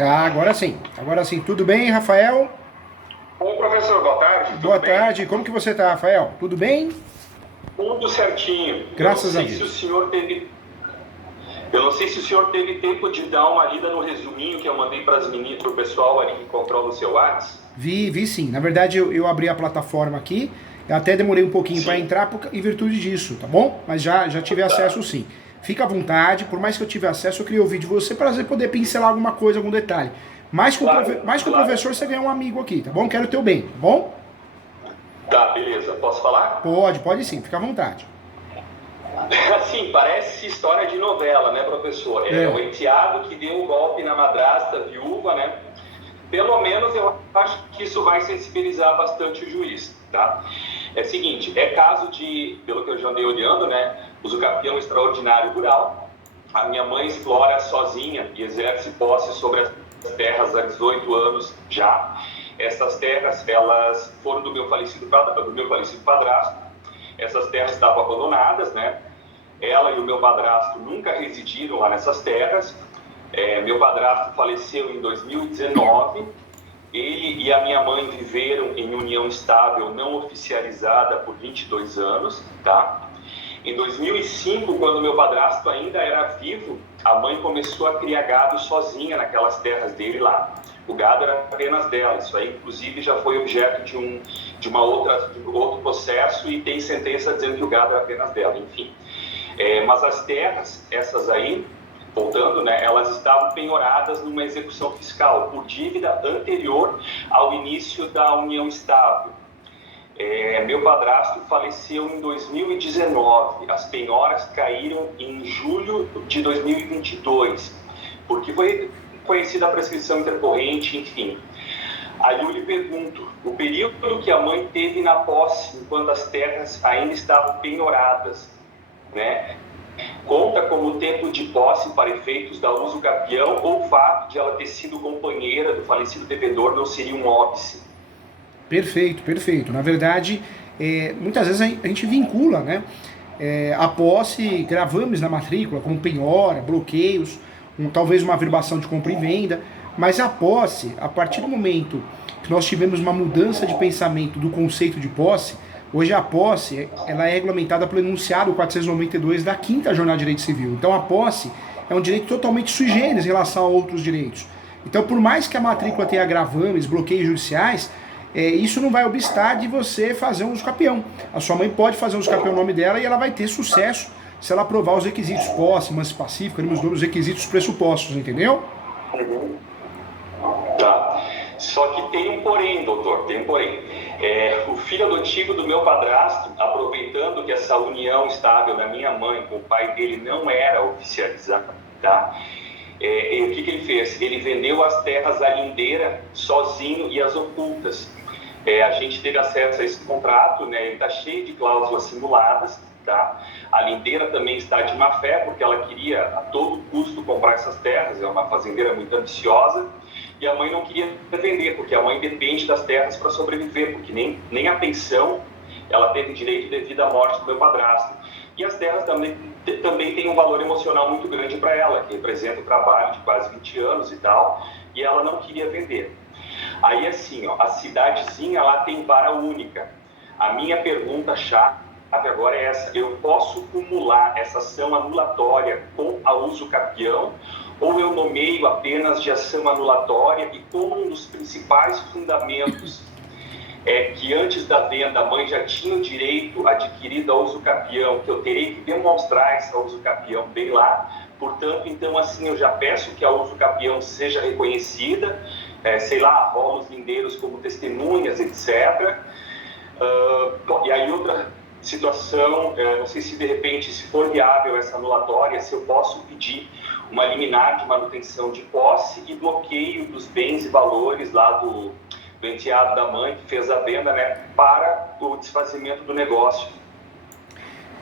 Ah, agora sim. Tudo bem, Rafael? Ô, professor, boa tarde, Boa tudo bem? tarde, como que você tá, Rafael? Tudo bem? Tudo certinho. Graças a Deus. Eu não sei se o senhor teve tempo de dar uma lida no resuminho que eu mandei para as meninas, para o pessoal ali que encontrou no seu WhatsApp. Vi sim. Na verdade, eu abri a plataforma aqui, eu até demorei um pouquinho para Sim, entrar em virtude disso, tá bom? Mas já tive acesso tá. sim. Fica à vontade, por mais que eu tive acesso, eu queria ouvir de você para poder pincelar alguma coisa, algum detalhe. Claro, Mais que o claro. professor, você ganha um amigo aqui, tá bom? Quero o teu bem, tá bom? Tá, beleza. Posso falar? Pode sim, fica à vontade. Assim, parece história de novela, né, professor? É o É, enteado que deu o golpe na madrasta viúva, né? Pelo menos eu acho que isso vai sensibilizar bastante o juiz, tá? É o seguinte, é caso de, pelo que eu já andei olhando, né, usucapião extraordinário rural. A minha mãe explora sozinha e exerce posse sobre as terras há 18 anos já. Essas terras, elas foram do meu falecido padrasto. Essas terras estavam abandonadas, né? Ela e o meu padrasto nunca residiram lá nessas terras. Meu padrasto faleceu em 2019. Ele e a minha mãe viveram em união estável não oficializada por 22 anos, tá? Em 2005, quando meu padrasto ainda era vivo, a mãe começou a criar gado sozinha naquelas terras dele lá. O gado era apenas dela. Isso aí, inclusive, já foi objeto de outro processo e tem sentença dizendo que o gado era apenas dela. Enfim, mas as terras, essas aí, voltando, né, elas estavam penhoradas numa execução fiscal por dívida anterior ao início da união estável. Meu padrasto faleceu em 2019, as penhoras caíram em julho de 2022, porque foi conhecida a prescrição intercorrente, enfim. Aí eu lhe pergunto, o período que a mãe teve na posse, enquanto as terras ainda estavam penhoradas, né? Conta como tempo de posse para efeitos da uso capião ou o fato de ela ter sido companheira do falecido devedor não seria um óbice? perfeito, perfeito. Na verdade, muitas vezes a gente vincula, né? A posse, gravames na matrícula, como penhora, bloqueios, talvez uma averbação de compra e venda, mas a posse, a partir do momento que nós tivemos uma mudança de pensamento do conceito de posse, hoje a posse ela é regulamentada pelo enunciado 492 da quinta Jornada de Direito Civil. Então a posse é um direito totalmente sui generis em relação a outros direitos. Então, por mais que a matrícula tenha gravames, bloqueios judiciais, isso não vai obstar de você fazer um uso capião. A sua mãe pode fazer um uso capião no nome dela e ela vai ter sucesso se ela provar os requisitos posse, manse pacífica, os requisitos pressupostos, entendeu? Uhum. Tá. Só que tem um porém, doutor, tem um porém. O filho adotivo do meu padrasto, aproveitando que essa união estável da minha mãe com o pai dele não era oficializada, tá? E o que ele fez? Ele vendeu as terras à lindeira sozinho e às ocultas. A gente teve acesso a esse contrato, né? Ele está cheio de cláusulas simuladas, tá? A lindeira também está de má fé, porque ela queria a todo custo comprar essas terras, é uma fazendeira muito ambiciosa, e a mãe não queria vender, porque a mãe depende das terras para sobreviver, porque nem a pensão ela teve direito devido à morte do meu padrasto. E as terras também têm um valor emocional muito grande para ela, que representa o trabalho de quase 20 anos e tal, e ela não queria vender. Aí assim, ó, a cidadezinha lá tem vara única. A minha pergunta-chave agora é essa: eu posso cumular essa ação anulatória com a uso capião, ou eu nomeio apenas de ação anulatória e como um dos principais fundamentos que antes da venda a mãe já tinha o direito adquirido ao uso capião, que eu terei que demonstrar esse uso capião bem lá. Portanto, então assim, eu já peço que a uso capião seja reconhecida, sei lá, rolos lindeiros como testemunhas, etc. E aí outra situação, não sei se de repente, se for viável essa anulatória, se eu posso pedir uma liminar de manutenção de posse e bloqueio dos bens e valores lá do enteado da mãe que fez a venda, né, para o desfazimento do negócio.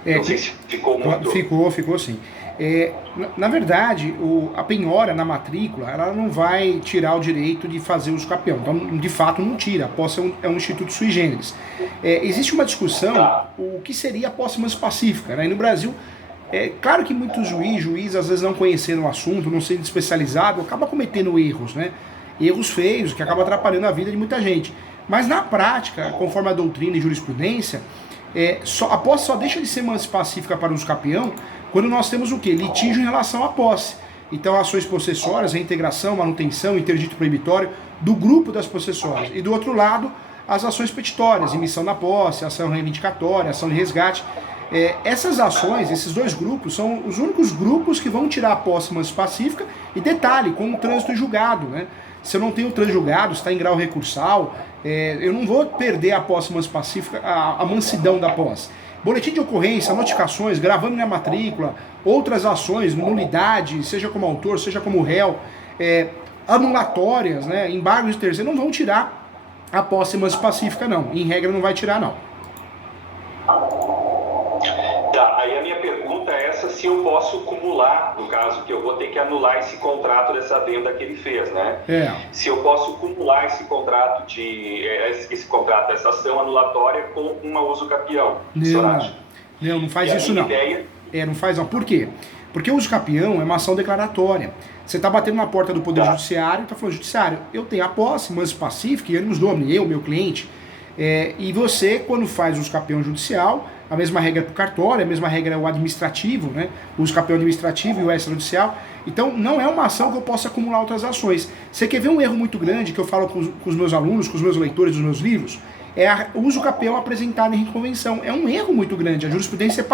É, Não sei se ficou muito... ficou sim. Na verdade, a penhora na matrícula, ela não vai tirar o direito de fazer uso capião. Então, de fato, não tira. A posse é um instituto sui generis. Existe uma discussão, Tá. o que seria a posse manso pacífica, né? E no Brasil, É claro que muitos juízes às vezes não conhecendo o assunto, não sendo especializado, acaba cometendo erros, né? Erros feios que acabam atrapalhando a vida de muita gente. Mas na prática, conforme a doutrina e jurisprudência, a posse só deixa de ser emancipação pacífica para o uso capião quando nós temos o quê? Litígio em relação à posse. Então, ações possessórias, reintegração, manutenção, interdito proibitório do grupo das possessórias. E do outro lado, as ações petitórias, emissão da posse, ação reivindicatória, ação de resgate. Essas ações, esses dois grupos, são os únicos grupos que vão tirar a posse emancipação pacífica. E detalhe, com o trânsito julgado, né? Se eu não tenho o trânsito julgado, está em grau recursal, eu não vou perder a posse emancipação pacífica, a mansidão da posse. Boletim de ocorrência, notificações, gravando minha matrícula, outras ações, nulidade, seja como autor, seja como réu, anulatórias, né, embargos de terceiro, não vão tirar a posse emancipação pacífica, não. Em regra, não vai tirar, não. Tá, aí a minha pergunta é essa, se eu posso cumular, no caso que eu vou ter que anular esse contrato dessa venda que ele fez, né? Se eu posso cumular esse contrato essa ação anulatória com uma uso capião. Não faz isso não. Não faz não. Por quê? Porque o uso capião é uma ação declaratória. Você está batendo na porta do Poder Judiciário e está falando, judiciário, eu tenho a posse, emancipação pacífica, e animus domini, eu, meu cliente, e você, quando faz uso capião judicial, a mesma regra para o cartório, a mesma regra é o administrativo, né? O uso capião administrativo e o extrajudicial. Então, não é uma ação que eu possa acumular outras ações. Você quer ver um erro muito grande que eu falo com os meus alunos, com os meus leitores dos meus livros? O uso capião apresentado em reconvenção. É um erro muito grande. A jurisprudência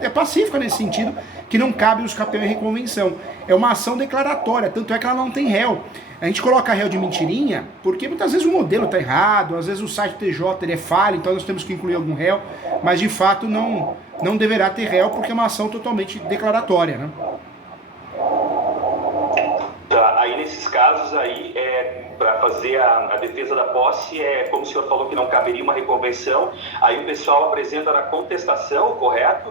é pacífica nesse sentido, que não cabe o uso capião em reconvenção. É uma ação declaratória, tanto é que ela não tem réu. A gente coloca réu de mentirinha, porque muitas vezes o modelo está errado, às vezes o site TJ ele é falho, então nós temos que incluir algum réu, mas de fato não deverá ter réu, porque é uma ação totalmente declaratória, né? Tá, aí nesses casos aí, para fazer a defesa da posse, como o senhor falou que não caberia uma reconvenção, aí o pessoal apresenta na contestação, correto?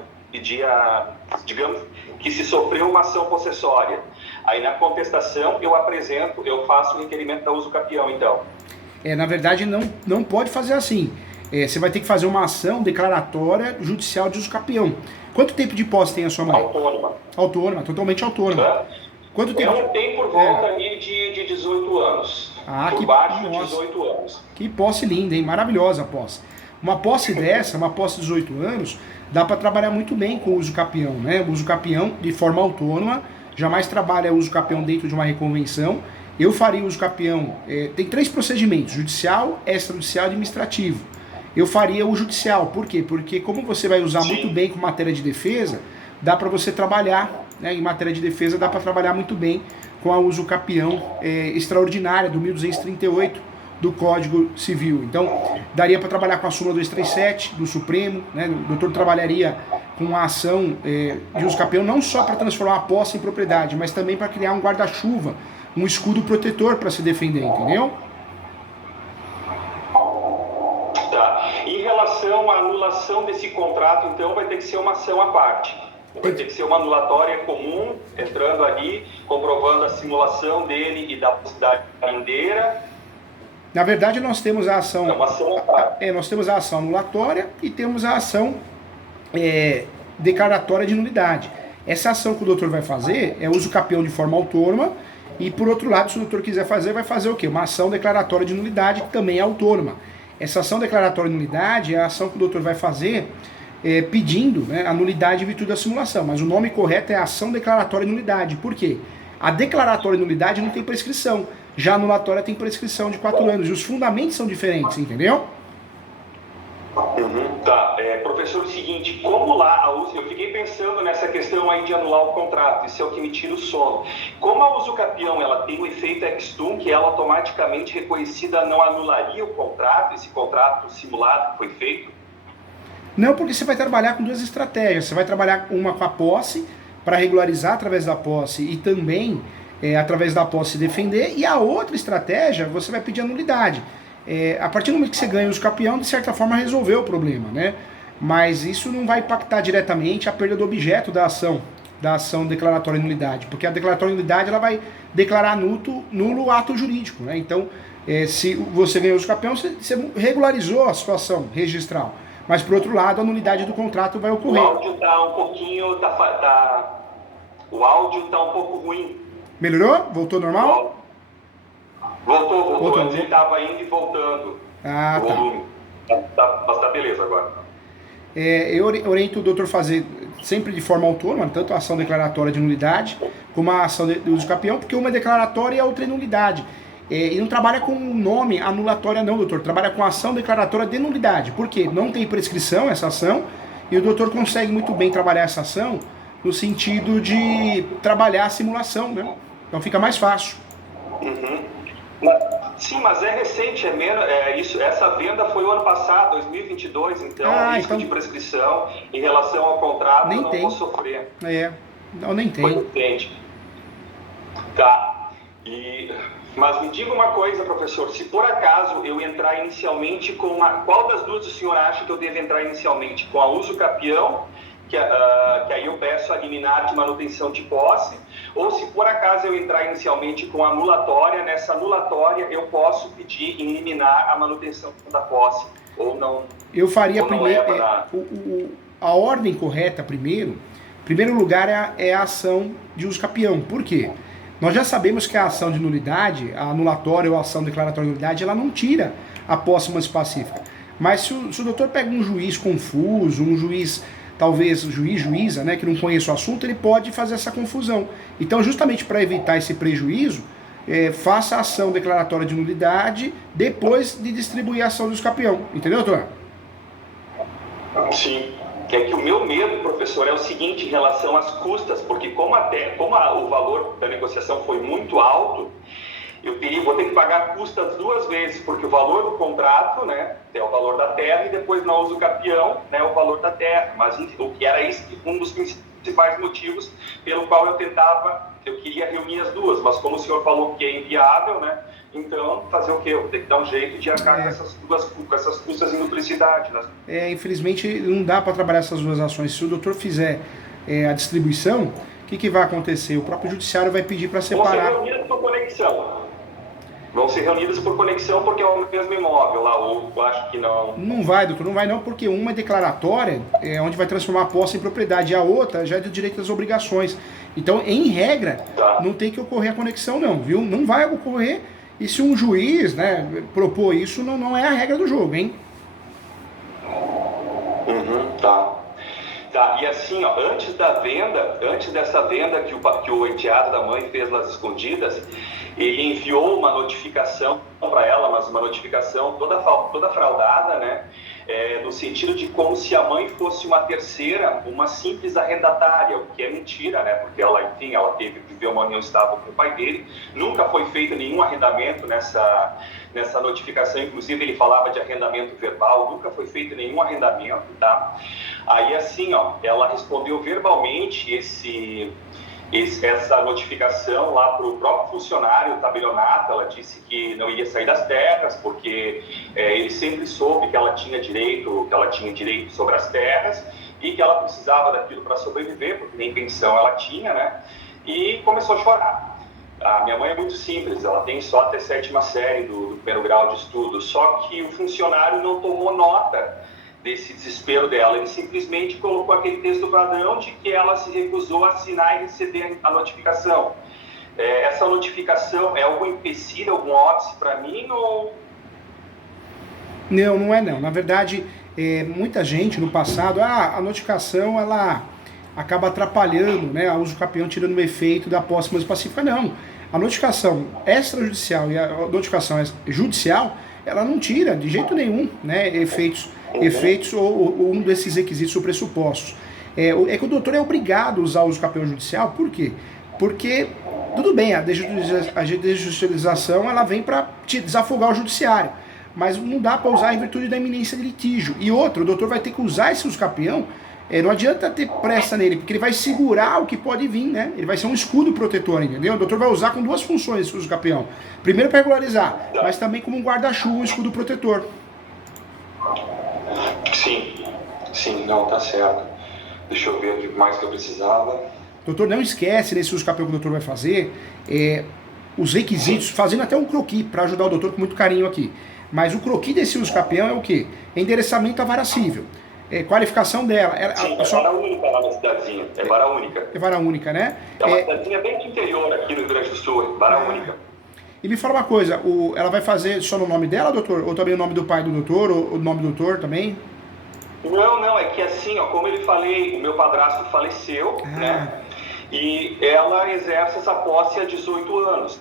Digamos que se sofreu uma ação possessória. Aí na contestação eu faço o requerimento da uso capião, então. Na verdade não pode fazer assim. Você vai ter que fazer uma ação declaratória judicial de uso capião. Quanto tempo de posse tem a sua mãe? Autônoma, totalmente autônoma. Quanto tempo? Ela tem por volta ali de 18 anos. Por baixo de 18 anos. Que posse linda, hein? Maravilhosa a posse. Uma posse dessa, uma posse de 18 anos, dá para trabalhar muito bem com o uso capião, né? O uso capião de forma autônoma, jamais trabalha o uso capião dentro de uma reconvenção. Eu faria o uso capião, tem 3 procedimentos, judicial, extrajudicial e administrativo. Eu faria o judicial, por quê? Porque como você vai usar muito bem com matéria de defesa, dá para você trabalhar, né, em matéria de defesa, dá para trabalhar muito bem com a uso capião extraordinária do 1238 do Código Civil. Então, daria para trabalhar com a súmula 237 do Supremo, né? O doutor trabalharia com uma ação de uso capião não só para transformar a posse em propriedade, mas também para criar um guarda-chuva, um escudo protetor para se defender, entendeu? Tá. Em relação à anulação desse contrato, então, vai ter que ser uma ação à parte. Vai ter que ser uma anulatória comum, entrando ali, comprovando a simulação dele e da possibilidade rendeira. Na verdade, nós temos a ação. Nós temos a ação anulatória e temos a ação declaratória de nulidade. Essa ação que o doutor vai fazer é uso capião de forma autônoma. E por outro lado, se o doutor quiser fazer, vai fazer o quê? Uma ação declaratória de nulidade, que também é autônoma. Essa ação declaratória de nulidade é a ação que o doutor vai fazer pedindo, né, a nulidade em virtude da simulação. Mas o nome correto é ação declaratória de nulidade. Por quê? A declaratória de nulidade não tem prescrição. Já a anulatória tem prescrição de 4 anos. E os fundamentos são diferentes, entendeu? Tá. Professor, o seguinte, como lá eu fiquei pensando nessa questão aí de anular o contrato, isso é o que me tira o sono. Como a uso capião, ela tem o efeito ex-tunc, que ela automaticamente reconhecida não anularia o contrato, esse contrato simulado que foi feito? Não, porque você vai trabalhar com 2 estratégias. Você vai trabalhar uma com a posse, para regularizar através da posse e também através da posse se defender, e a outra estratégia, você vai pedir a nulidade. A partir do momento que você ganha o uso capião, de certa forma resolveu o problema, né? Mas isso não vai impactar diretamente a perda do objeto da ação declaratória de nulidade, porque a declaratória de nulidade ela vai declarar nulo o ato jurídico, né? Então, se você ganhou o uso capião, você regularizou a situação registral. Mas, por outro lado, a nulidade do contrato vai O ocorrer. áudio tá um pouquinho, o áudio tá um pouco ruim. Melhorou? Voltou normal? Voltou. Antes ele estava indo e voltando. Ah, o volume. Mas tá beleza agora. Eu oriento o doutor fazer sempre de forma autônoma, tanto a ação declaratória de nulidade, como a ação de uso campeão, porque uma é declaratória e a outra é nulidade. E não trabalha com o nome anulatória não, doutor. Trabalha com a ação declaratória de nulidade. Por quê? Não tem prescrição essa ação, e o doutor consegue muito bem trabalhar essa ação no sentido de trabalhar a simulação, né? Então fica mais fácil. Sim, mas é recente, essa venda foi o ano passado, 2022, então risco de prescrição em relação ao contrato nem não tem. vou sofrer. Não, nem tem. Foi recente. Tá. Mas me diga uma coisa, professor, se por acaso eu entrar inicialmente com qual das duas o senhor acha que eu devo entrar inicialmente? Com a uso capião, que aí eu peço a liminar de manutenção de posse, ou se por acaso eu entrar inicialmente com a anulatória, nessa anulatória eu posso pedir em liminar a manutenção da posse, ou não? Eu faria primeiro, a ordem correta primeiro lugar é a ação de uso capião. Por quê? Nós já sabemos que a ação de nulidade, a anulatória ou a ação declaratória de nulidade, ela não tira a posse pacífica. Mas se o doutor pega um juiz confuso, um juiz, talvez juíza, né, que não conhece o assunto, ele pode fazer essa confusão. Então, justamente para evitar esse prejuízo, faça a ação declaratória de nulidade depois de distribuir a ação do campeão. Entendeu, doutor? Sim. É que o meu medo, professor, é o seguinte em relação às custas, porque como o valor da negociação foi muito alto, vou ter que pagar custas duas vezes, porque o valor do contrato, né, é o valor da terra, e depois na uso capião, né, o valor da terra. Mas o que era um dos principais motivos pelo qual eu queria reunir as duas, mas como o senhor falou que é inviável, né, então fazer o quê? Eu vou ter que dar um jeito de arcar com essas custas em duplicidade, né? Infelizmente não dá para trabalhar essas duas ações. Se o doutor fizer a distribuição, o que vai acontecer? O próprio judiciário vai pedir para separar. Vão ser reunidas por conexão porque é o mesmo imóvel lá, ou eu acho que não. Não vai, doutor, não vai não, porque uma é declaratória, onde vai transformar a posse em propriedade, e a outra já é do direito das obrigações. Então, em regra, não tem que ocorrer a conexão não, viu? Não vai ocorrer, e se um juiz, né, propor isso, não é a regra do jogo, hein? Tá, e assim, ó, antes dessa venda que o enteado da mãe fez nas escondidas, ele enviou uma notificação para ela, mas uma notificação toda fraudada, né? No sentido de como se a mãe fosse uma terceira, uma simples arrendatária, o que é mentira, né? Porque ela viveu uma união estável com o pai dele, nunca foi feito nenhum arrendamento nessa notificação, inclusive ele falava de arrendamento verbal, nunca foi feito nenhum arrendamento, tá? Aí assim, ó, ela respondeu verbalmente essa notificação lá para o próprio funcionário, o tabelionato. Ela disse que não iria sair das terras, porque ele sempre soube que ela tinha direito sobre as terras e que ela precisava daquilo para sobreviver, porque nem pensão ela tinha, né? E começou a chorar. A minha mãe é muito simples, ela tem só até 7ª série do primeiro grau de estudo, só que o funcionário não tomou nota desse desespero dela. Ele simplesmente colocou aquele texto padrão de que ela se recusou a assinar e receber a notificação. Essa notificação é algum empecilho, algum óbice para mim ou... Não é não. Na verdade, muita gente no passado, a notificação ela acaba atrapalhando, né, a uso campeão, tirando o efeito da posse pacífica. Não. A notificação extrajudicial e a notificação judicial, ela não tira de jeito nenhum, né, efeitos ou um desses requisitos ou pressupostos. Que o doutor é obrigado a usar o uso campeão judicial. Por quê? Porque, tudo bem, a desjudicialização ela vem para desafogar o judiciário, mas não dá para usar em virtude da iminência de litígio. E outro, o doutor vai ter que usar esse uso campeão, não adianta ter pressa nele, porque ele vai segurar o que pode vir, né? Ele vai ser um escudo protetor, entendeu? O doutor vai usar com duas funções esse uso campeão. Primeiro para regularizar, mas também como um guarda-chuva, um escudo protetor. Sim, não, tá certo. Deixa eu ver o que mais que eu precisava. Doutor, não esquece nesse uso campeão que o doutor vai fazer, os requisitos, fazendo até um croquis para ajudar o doutor com muito carinho aqui. Mas o croqui desse uso capião é o quê? Endereçamento à vara cível. Qualificação dela. Sim, vara única lá na cidadezinha. É vara única. É vara única, né? É uma cidadezinha bem de interior aqui no Rio Grande do Sul, vara única. E me fala uma coisa, ela vai fazer só no nome dela, doutor? Ou também o nome do pai do doutor, ou o nome do doutor também? Não, é que assim, ó, como eu falei, o meu padrasto faleceu, né? E ela exerce essa posse há 18 anos.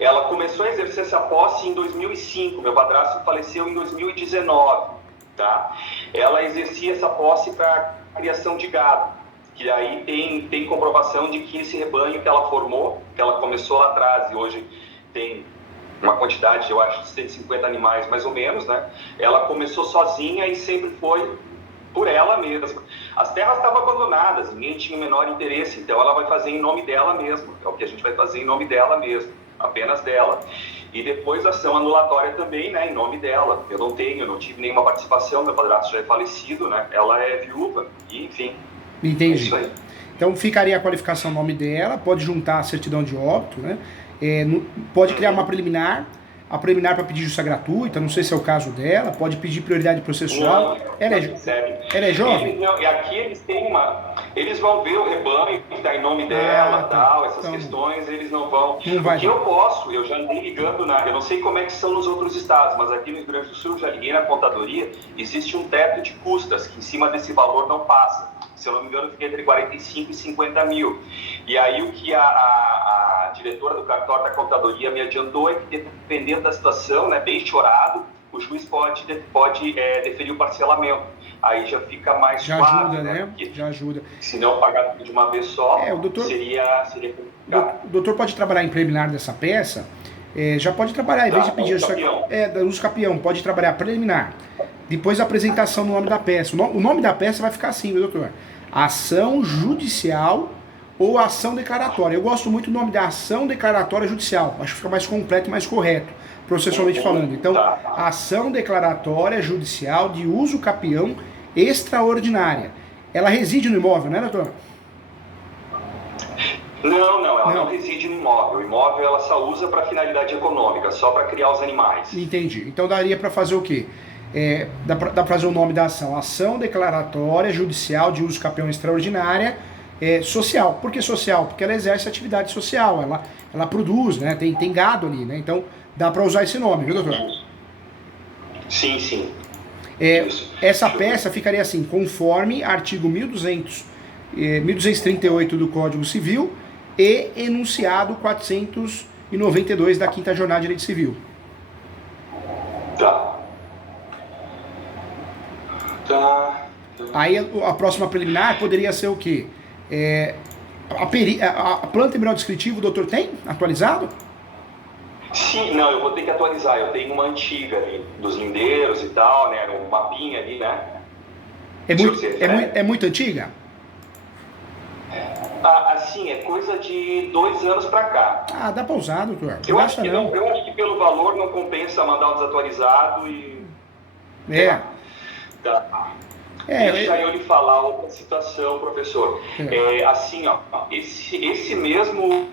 Ela começou a exercer essa posse em 2005, meu padrasto faleceu em 2019, tá? Ela exercia essa posse para criação de gado, que aí tem comprovação de que esse rebanho que ela formou, que ela começou lá atrás e hoje tem uma quantidade, eu acho, de 150 animais mais ou menos, né? Ela começou sozinha e sempre foi por ela mesma. As terras estavam abandonadas, ninguém tinha o menor interesse, então ela vai fazer em nome dela mesma, é o que a gente vai fazer em nome dela mesma, apenas dela. E depois a ação anulatória também, né, em nome dela. Eu não tive nenhuma participação, meu padrasto já é falecido, né? Ela é viúva, e enfim. Entendi. É isso aí. Então ficaria a qualificação no nome dela, pode juntar a certidão de óbito, né? Pode criar uma preliminar, a preliminar para pedir justiça gratuita, não sei se é o caso dela, pode pedir prioridade processual. Ela é jovem? E aqui eles têm eles vão ver o rebanho que está em nome dela, tal, essas questões, eles não vão. Eu já andei ligando, eu não sei como é que são nos outros estados, mas aqui no Rio Grande do Sul, eu já liguei na contadoria, existe um teto de custas, que em cima desse valor não passa. Se eu não me engano, fica entre 45 e 50 mil. E aí o que a diretora do cartório da contadoria me adiantou é que, dependendo da situação, né, bem chorado, o juiz pode deferir o parcelamento. Aí já fica mais suave, né? Já ajuda. Se não pagar tudo de uma vez só, seria complicado. O doutor pode trabalhar em preliminar dessa peça, já pode trabalhar, em vez de pedir uso capião, pode trabalhar preliminar. Depois a apresentação do nome da peça. O nome da peça vai ficar assim, viu, doutor? Ação judicial ou ação declaratória. Eu gosto muito do nome da ação declaratória judicial. Acho que fica mais completo e mais correto, processualmente falando. Então, ação declaratória judicial de uso capião extraordinária. Ela reside no imóvel, né, doutor? Não, ela não reside no imóvel. O imóvel ela só usa para finalidade econômica, só para criar os animais. Entendi. Então daria para fazer o quê? Dá para fazer o nome da ação. Ação declaratória judicial de uso capião extraordinária social. Por que social? Porque ela exerce atividade social, ela produz, né? Tem gado ali, né? Então dá para usar esse nome, viu, doutor? Sim. Essa peça ficaria assim, conforme artigo 1238 do Código Civil e enunciado 492 da 5ª Jornada de Direito Civil. Tá. Aí a próxima preliminar poderia ser o quê? A planta embrião descritivo o doutor tem atualizado? Sim, não, eu vou ter que atualizar. Eu tenho uma antiga ali, dos lindeiros e tal, né? Um mapinha ali, né? É muito antiga? Assim, é coisa de 2 anos pra cá. Dá pra usar, doutor. Eu acho que pelo valor não compensa mandar um desatualizado e... Tá. Deixa eu lhe falar outra situação, professor. Assim, ó, esse mesmo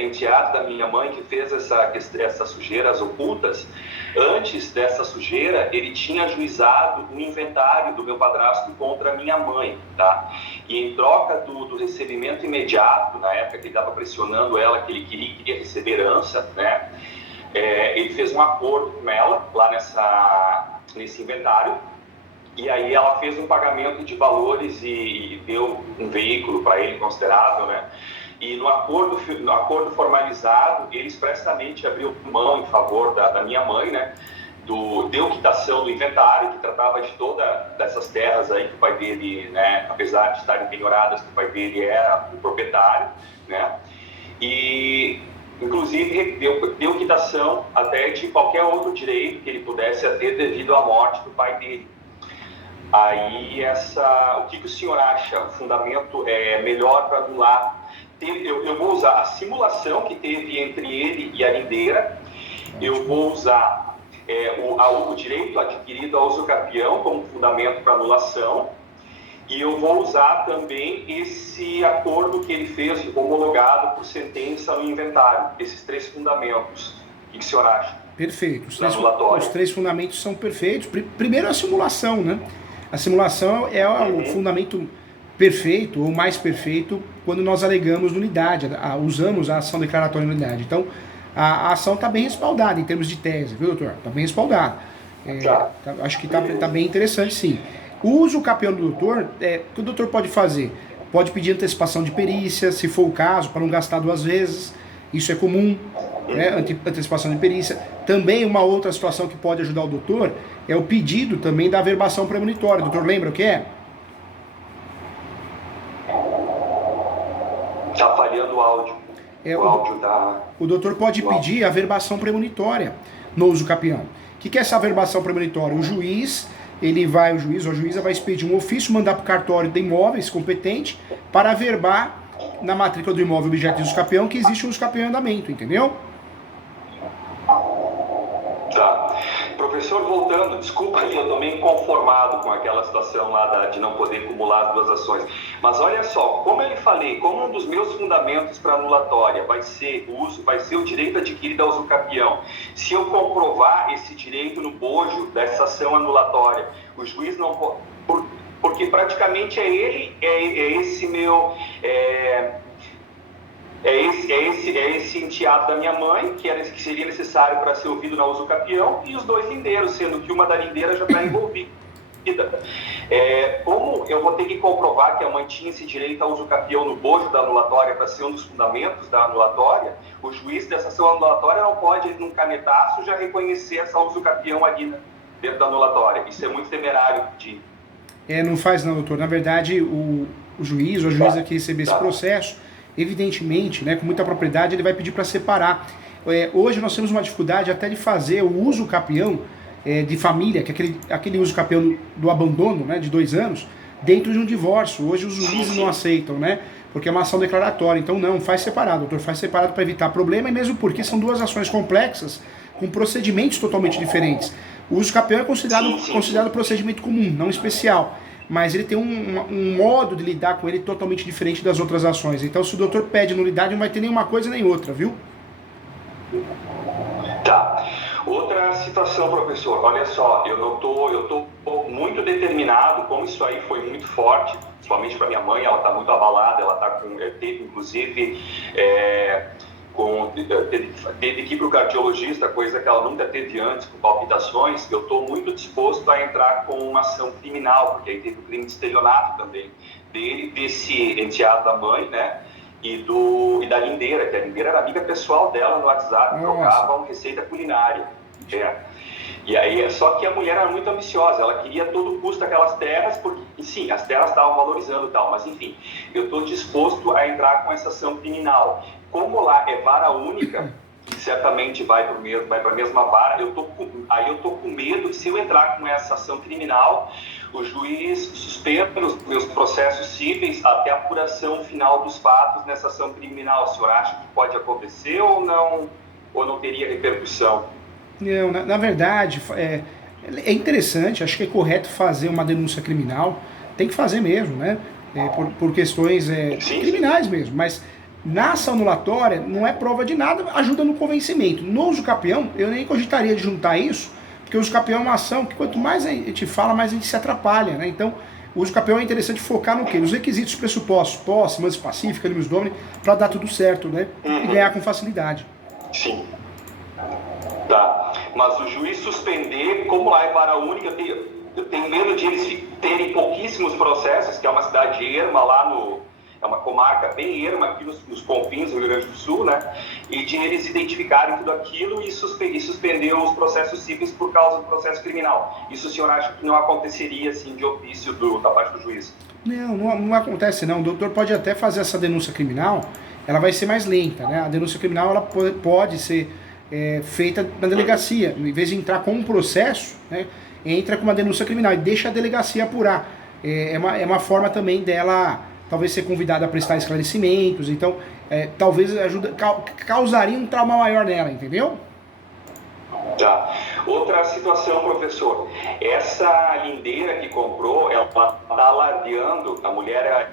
enteado da minha mãe que fez essas sujeiras ocultas, antes dessa sujeira, ele tinha ajuizado um inventário do meu padrasto contra a minha mãe, tá? E em troca do recebimento imediato, na época que ele estava pressionando ela, que ele queria receber herança, né? Ele fez um acordo com ela lá nesse inventário. E aí ela fez um pagamento de valores e deu um veículo para ele considerável, né? E no acordo formalizado, ele expressamente abriu mão em favor da minha mãe, né? Deu quitação do inventário, que tratava de todas dessas terras aí que o pai dele, né? Apesar de estarem penhoradas, que o pai dele era o proprietário, né? E inclusive deu quitação até de qualquer outro direito que ele pudesse ter devido à morte do pai dele. Aí, o que o senhor acha? O fundamento é melhor para anular? Eu vou usar a simulação que teve entre ele e a lindeira, eu vou usar o direito adquirido ao uso capião como fundamento para anulação, e eu vou usar também esse acordo que ele fez homologado por sentença no inventário, esses 3 fundamentos. O que o senhor acha? Perfeito. Os 3 fundamentos são perfeitos. Primeiro a simulação, né? A simulação é o fundamento perfeito ou mais perfeito quando nós alegamos nulidade, usamos a ação declaratória de nulidade. Então, a ação está bem respaldada em termos de tese, viu, doutor? Está bem respaldada. Acho que está bem interessante, sim. O uso capião do doutor, o que o doutor pode fazer? Pode pedir antecipação de perícia, se for o caso, para não gastar 2 vezes. Isso é comum, né? Antecipação de perícia. Também uma outra situação que pode ajudar o doutor é o pedido também da averbação premonitória. O doutor lembra o que é? Está falhando o áudio. O doutor pode pedir a averbação premonitória no uso capião. O que é essa averbação premonitória? O juiz ou a juíza vai expedir um ofício, mandar para o cartório de imóveis competente para averbar na matrícula do imóvel objeto de uso capião que existe um uso capião em andamento, entendeu? Tá. Professor, voltando, desculpa aí, eu estou meio inconformado com aquela situação lá de não poder acumular as 2 ações. Mas olha só, como eu lhe falei, como um dos meus fundamentos para anulatória vai ser o direito adquirido ao uso capião. Se eu comprovar esse direito no bojo dessa ação anulatória, o juiz não pode... Porque praticamente esse enteado da minha mãe, que seria necessário para ser ouvido na uso capião, e os 2 lindeiros, sendo que uma da lindeira já está envolvida. Como eu vou ter que comprovar que a mãe tinha esse direito ao uso capião no bojo da anulatória para ser um dos fundamentos da anulatória, o juiz dessa ação anulatória não pode, num canetaço, já reconhecer essa uso capião ali dentro da anulatória. Isso é muito temerário de... Não faz não, doutor. Na verdade, o juiz ou a juíza que receber esse processo, evidentemente, né, com muita propriedade, ele vai pedir para separar. Hoje nós temos uma dificuldade até de fazer o uso capião de família, que é aquele uso capião do abandono, né, de 2 anos, dentro de um divórcio. Hoje os juízes não aceitam, né, porque é uma ação declaratória. Então não, faz separado, doutor, faz separado para evitar problema, e mesmo porque são 2 ações complexas, com procedimentos totalmente diferentes. O uso capião é considerado procedimento comum, não especial, mas ele tem um modo de lidar com ele totalmente diferente das outras ações. Então, se o doutor pede nulidade, não vai ter nenhuma coisa nem outra, viu? Tá. Outra situação, professor, olha só, eu tô muito determinado, como isso aí foi muito forte, principalmente para minha mãe, ela está muito abalada, teve inclusive... teve que ir para o cardiologista, coisa que ela nunca teve antes, com palpitações. Eu estou muito disposto a entrar com uma ação criminal, porque aí teve o crime de estelionato também, desse enteado da mãe, né, e da lindeira, que a lindeira era amiga pessoal dela no WhatsApp, trocava uma receita culinária. E aí, só que a mulher era muito ambiciosa, ela queria a todo custo aquelas terras, porque, sim, as terras estavam valorizando e tal, mas enfim, eu estou disposto a entrar com essa ação criminal. Como lá é vara única, que certamente vai para a mesma vara, eu tô com medo que, se eu entrar com essa ação criminal, o juiz suspenda os meus processos cíveis até a apuração final dos fatos nessa ação criminal. O senhor acha que pode acontecer ou não teria repercussão? Não, na verdade, é interessante, acho que é correto fazer uma denúncia criminal, tem que fazer mesmo, né? Por questões criminais mesmo, mas na ação anulatória não é prova de nada, ajuda no convencimento. No uso capião, eu nem cogitaria de juntar isso, porque o uso capião é uma ação que quanto mais a gente fala, mais a gente se atrapalha, né? Então, o uso capião é interessante focar no quê? Nos requisitos pressupostos, posse, manus pacífica, animus domini, para dar tudo certo, né? E ganhar com facilidade. Sim. Tá, mas o juiz suspender, como lá é vara única, eu tenho medo de eles terem pouquíssimos processos, que é uma cidade erma lá é uma comarca bem erma aqui nos confins do Rio Grande do Sul, né? E de eles identificarem tudo aquilo e suspender os processos cíveis por causa do processo criminal. Isso o senhor acha que não aconteceria assim de ofício da parte do juiz? Não acontece não. O doutor pode até fazer essa denúncia criminal, ela vai ser mais lenta, né? A denúncia criminal ela pode ser feita na delegacia. Em vez de entrar com um processo, né, entra com uma denúncia criminal e deixa a delegacia apurar. É uma forma também dela talvez ser convidada a prestar esclarecimentos, então talvez causaria um trauma maior nela, entendeu? Tá. Outra situação, professor, essa lindeira que comprou, ela está alardeando, a mulher,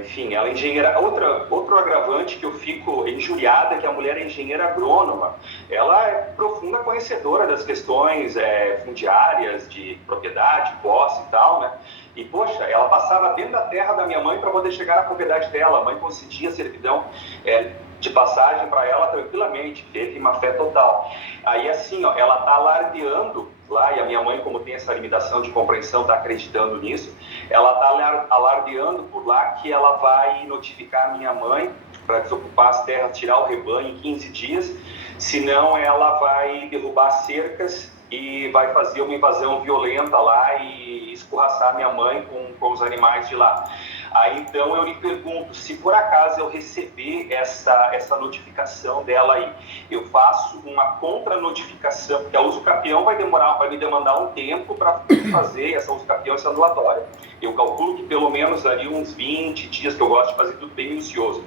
enfim, ela é engenheira. Outro agravante que eu fico injuriada é que a mulher é engenheira agrônoma. Ela é profunda conhecedora das questões fundiárias, de propriedade, posse e tal, né? E, poxa, ela passava dentro da terra da minha mãe para poder chegar na propriedade dela. A mãe concedia servidão de passagem para ela tranquilamente, teve uma fé total. Aí, assim, ó, ela está alardeando lá, e a minha mãe, como tem essa limitação de compreensão, está acreditando nisso, ela está alardeando por lá que ela vai notificar a minha mãe para desocupar as terras, tirar o rebanho em 15 dias, senão ela vai derrubar cercas e vai fazer uma invasão violenta lá e escorraçar minha mãe com os animais de lá. Aí então eu lhe pergunto, se por acaso eu receber essa notificação dela aí, eu faço uma contra-notificação, porque a usucapião vai me demandar um tempo para fazer essa usucapião, essa anulatória. Eu calculo que pelo menos ali uns 20 dias, que eu gosto de fazer tudo bem minucioso.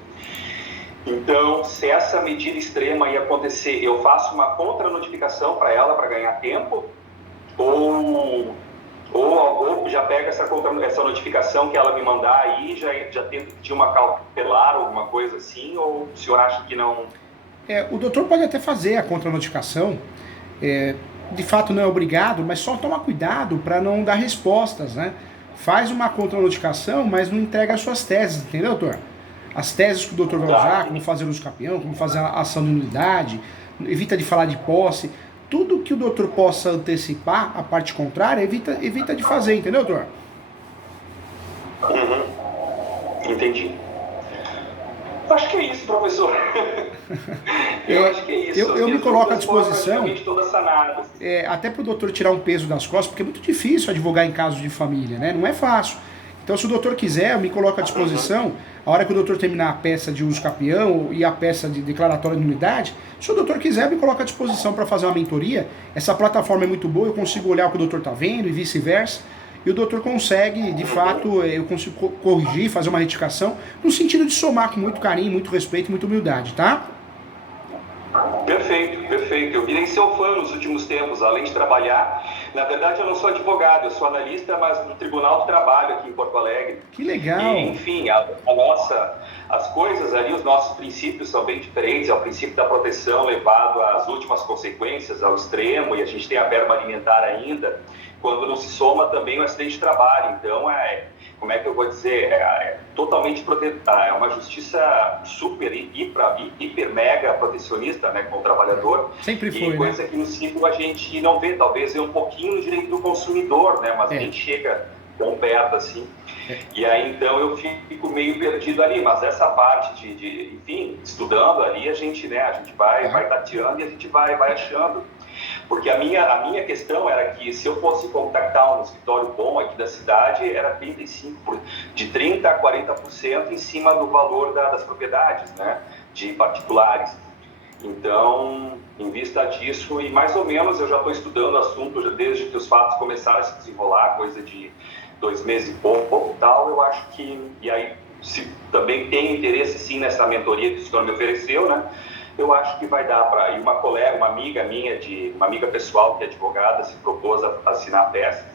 Então, se essa medida extrema ia acontecer, eu faço uma contra-notificação para ela, para ganhar tempo, ou já pega essa notificação que ela me mandar aí, já tento pedir uma cautelar, alguma coisa assim, ou o senhor acha que não? O doutor pode até fazer a contra-notificação, de fato não é obrigado, mas só toma cuidado para não dar respostas, né? Faz uma contra-notificação, mas não entrega as suas teses, entendeu, doutor? As teses que o doutor vai usar, como fazer uso capião, como fazer a ação de nulidade, evita de falar de posse, tudo que o doutor possa antecipar, a parte contrária, evita de fazer, entendeu, doutor? Entendi. Acho que é isso, professor. Acho que é isso. Eu me coloco à disposição, até para o doutor tirar um peso das costas, porque é muito difícil advogar em casos de família, né? Não é fácil. Então, se o doutor quiser, eu me coloco à disposição, a hora que o doutor terminar a peça de uso capião e a peça de declaratória de nulidade, se o doutor quiser, eu me coloco à disposição para fazer uma mentoria. Essa plataforma é muito boa, eu consigo olhar o que o doutor está vendo e vice-versa, e o doutor consegue, de fato, eu consigo corrigir, fazer uma retificação, no sentido de somar com muito carinho, muito respeito e muita humildade, tá? Perfeito, perfeito. Eu virei seu fã nos últimos tempos, além de trabalhar. Na verdade, eu não sou advogado, eu sou analista, mas no Tribunal do Trabalho aqui em Porto Alegre. Que legal! E, enfim, as coisas ali, os nossos princípios são bem diferentes. É o princípio da proteção levado às últimas consequências, ao extremo, e a gente tem a verba alimentar ainda, quando não se soma também o acidente de trabalho. Então, como é que eu vou dizer, totalmente é uma justiça super, hiper, mega protecionista, né, com o trabalhor. Sempre foi, e coisa, né? Que no ciclo a gente não vê, talvez um pouquinho no direito do consumidor, né, mas nem chega tão perto assim. E aí então eu fico meio perdido ali, mas essa parte enfim, estudando ali, a gente vai tateando e a gente vai achando. Porque a minha questão era que se eu fosse contactar um escritório bom aqui da cidade, era de 30% a 40% em cima do valor das propriedades, né, de particulares. Então, em vista disso, e mais ou menos eu já estou estudando o assunto desde que os fatos começaram a se desenrolar, coisa de 2 meses e pouco e tal, eu acho que, e aí se também tem interesse sim nessa mentoria que o senhor me ofereceu, né, eu acho que vai dar para... E uma colega, uma amiga minha, uma amiga pessoal que é advogada, se propôs a assinar a peça.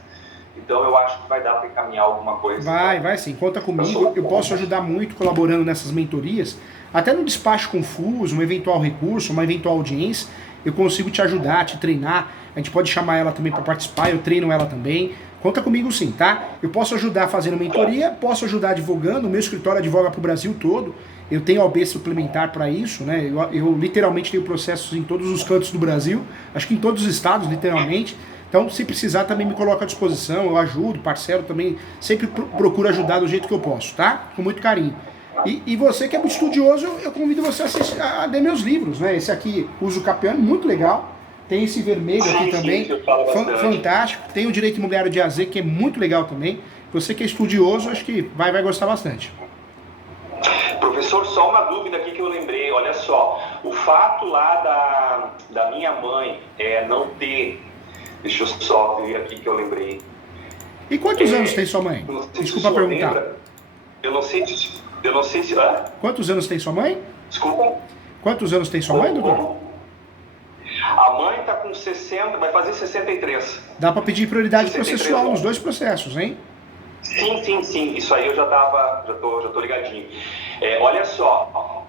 Então eu acho que vai dar para encaminhar alguma coisa. Vai sim, conta comigo. Eu posso ajudar muito colaborando nessas mentorias. Até no despacho confuso, um eventual recurso, uma eventual audiência, eu consigo te ajudar, te treinar. A gente pode chamar ela também para participar, eu treino ela também. Conta comigo sim, tá? Eu posso ajudar fazendo mentoria, posso ajudar advogando, o meu escritório advoga para o Brasil todo. Eu tenho OAB suplementar para isso, né? Eu literalmente tenho processos em todos os cantos do Brasil, acho que em todos os estados, literalmente. Então, se precisar, também me coloco à disposição, eu ajudo, parceiro também, sempre procuro ajudar do jeito que eu posso, tá? Com muito carinho. E você que é muito estudioso, eu convido você a ler meus livros, né? Esse aqui, Uso Capião, muito legal. Tem esse vermelho aqui também, fantástico. Tem o Direito Imobiliário de AZ, que é muito legal também. Você que é estudioso, acho que vai gostar bastante. Professor, só uma dúvida aqui que eu lembrei, olha só, o fato lá da minha mãe não ter, deixa eu só ver aqui que eu lembrei. E quantos anos tem sua mãe? Desculpa perguntar. Lembra? Eu não sei se... Quantos anos tem sua mãe? Desculpa? Quantos anos tem sua mãe, doutor? A mãe está com com 60, vai fazer 63. Dá para pedir prioridade 63 processual nos dois processos, hein? Sim. Isso aí eu já tô ligadinho. Olha só,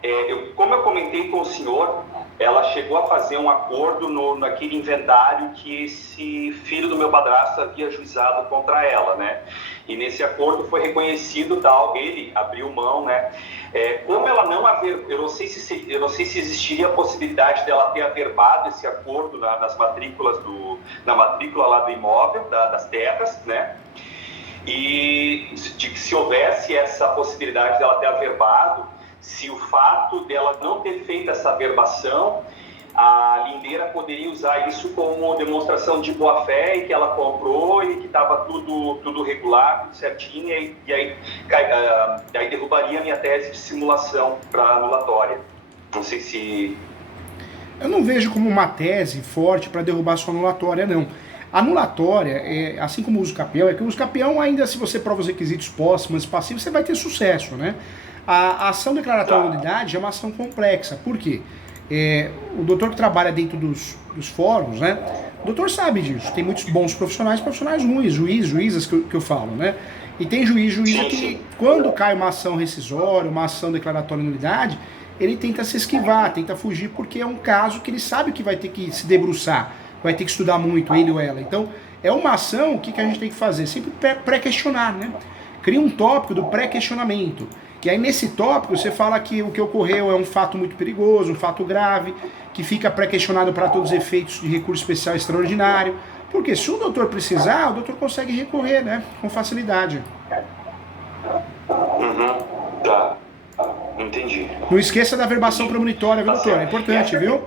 como eu comentei com o senhor, ela chegou a fazer um acordo naquele inventário que esse filho do meu padrasto havia ajuizado contra ela, né? E nesse acordo foi reconhecido tal, ele abriu mão, né? Como ela não eu não sei se existiria a possibilidade dela ter averbado esse acordo na matrícula lá do imóvel, das terras, né? E se houvesse essa possibilidade dela ter averbado, se o fato dela não ter feito essa averbação, a lindeira poderia usar isso como demonstração de boa-fé e que ela comprou e que estava tudo regular, tudo certinho, e aí derrubaria a minha tese de simulação para anulatória. Não sei se... Eu não vejo como uma tese forte para derrubar sua anulatória, não. Anulatória, assim como o uso capião, é que o uso capião, ainda se você prova os requisitos póstumos e passivos, você vai ter sucesso, né? A ação declaratória de nulidade é uma ação complexa. Por quê? O doutor que trabalha dentro dos fóruns, né? O doutor sabe disso. Tem muitos bons profissionais ruins, juízas que eu falo, né? E tem juíza que, quando cai uma ação rescisória, uma ação declaratória de nulidade, ele tenta se esquivar, tenta fugir, porque é um caso que ele sabe que vai ter que se debruçar, vai ter que estudar muito, ele ou ela. Então, é uma ação, o que a gente tem que fazer? Sempre pré-questionar, né? Cria um tópico do pré-questionamento. E aí, nesse tópico, você fala que o que ocorreu é um fato muito perigoso, um fato grave, que fica pré-questionado para todos os efeitos de recurso especial extraordinário. Porque se o doutor precisar, o doutor consegue recorrer, né? Com facilidade. Tá. Entendi. Não esqueça da verbação premonitória, viu, doutor? É importante, viu?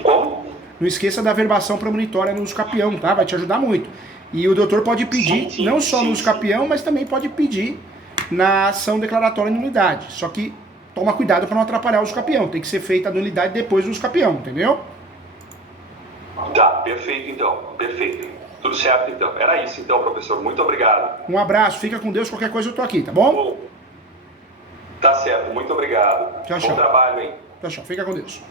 Como? Não esqueça da verbação premonitória no uso capião, tá? Vai te ajudar muito. E o doutor pode pedir, não só no uso capião, mas também pode pedir na ação declaratória de nulidade. Só que toma cuidado para não atrapalhar o uso capião. Tem que ser feita a nulidade depois do uso capião, entendeu? Tá, perfeito então. Perfeito. Tudo certo então. Era isso então, professor. Muito obrigado. Um abraço, fica com Deus. Qualquer coisa eu tô aqui, tá bom? Tá certo. Muito obrigado. Tchau. Bom trabalho, hein? Tchau. Fica com Deus.